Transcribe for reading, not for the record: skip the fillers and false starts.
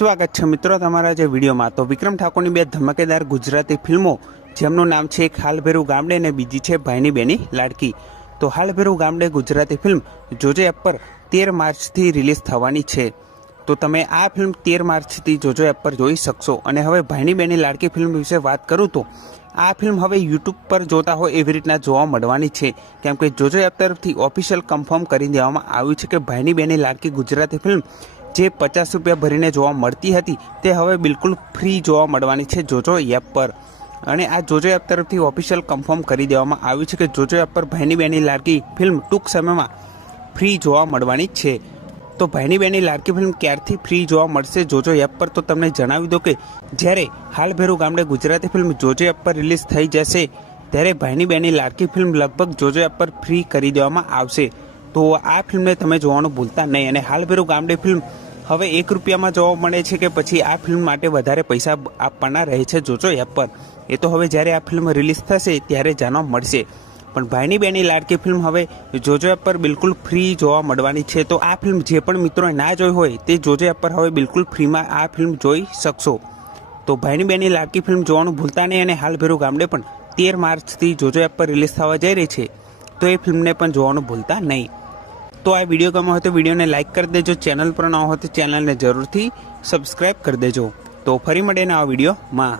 સ્વાગત છે મિત્રો તમારા જે વિડીયોમાં। તો વિક્રમ ઠાકોરની બે ધમાકેદાર ગુજરાતી ફિલ્મો જેમનું નામ છે એક હાલ ભેરું ગામડે અને બીજી છે ભાઈની બેની લાડકી। તો હાલ ભેરું ગામડે ગુજરાતી ફિલ્મ જોજો એપ પર 13 માર્ચથી રિલીઝ થવાની છે। તો તમે આ ફિલ્મ 13 માર્ચથી જોજો એપ પર જોઈ શકશો। અને હવે ભાઈની બેની લાડકી ફિલ્મ વિશે વાત કરું તો આ ફિલ્મ હવે યુટ્યુબ પર જોતા હોય એવી રીતના જોવા મળવાની છે, કેમ કે જોજો એપ તરફથી ઓફિશિયલ કન્ફર્મ કરી દેવામાં આવ્યું છે કે ભાઈની બેની લાડકી ગુજરાતી ફિલ્મ જે 50 રૂપિયા ભરીને જોવા મળતી હતી તે હવે બિલકુલ ફ્રી જોવા મળવાની છે જોજો એપ પર। અને આ જોજો એપ તરફથી ઓફિશિયલ કન્ફર્મ કરી દેવામાં આવ્યું છે કે જોજો એપ પર ભાઈની બેની લાડકી ફિલ્મ ટૂંક સમયમાં ફ્રી જોવા મળવાની છે। તો ભાઈની બેની લાડકી ફિલ્મ ક્યારથી ફ્રી જોવા મળશે જોજો એપ પર, તો તમને જણાવી દો કે જ્યારે હાલ ભેરું ગામડે ગુજરાતી ફિલ્મ જોજો એપ પર રિલીઝ થઈ જશે ત્યારે ભાઈની બેની લાડકી ફિલ્મ લગભગ જોજો એપ પર ફ્રી કરી દેવામાં આવશે। તો આ ફિલ્મને તમે જોવાનું ભૂલતા નહીં। અને હાલ ભેરું ગામડે ફિલ્મ હવે 1 રૂપિયામાં જોવા મળે છે કે પછી આ ફિલ્મ માટે વધારે પૈસા આપવાના રહે છે જોજો એપ પર, એ તો હવે જ્યારે આ ફિલ્મ રિલીઝ થશે ત્યારે જાણવા મળશે। પણ ભાઈની બેની લાડકી ફિલ્મ હવે જોજો એપ પર બિલકુલ ફ્રી જોવા મળવાની છે। તો આ ફિલ્મ જે પણ મિત્રોએ ના જોઈ હોય તે જોજો એપ પર હવે બિલકુલ ફ્રીમાં આ ફિલ્મ જોઈ શકશો। તો ભાઈની બેની લાડકી ફિલ્મ જોવાનું ભૂલતા નહીં। અને હાલ ભેરું ગામડે પણ 13 માર્ચથી જોજો એપ પર રિલીઝ થવા જઈ રહી છે, તો એ ફિલ્મને પણ જોવાનું ભૂલતા નહીં। તો આ વિડીયો ગમ્યો હોય તો વિડીયોને લાઇક કરી દેજો, ચેનલ પર ન હોય તો ચેનલને જરૂરથી સબસ્ક્રાઈબ કરી દેજો। તો ફરી મળીને આ વિડીયોમાં।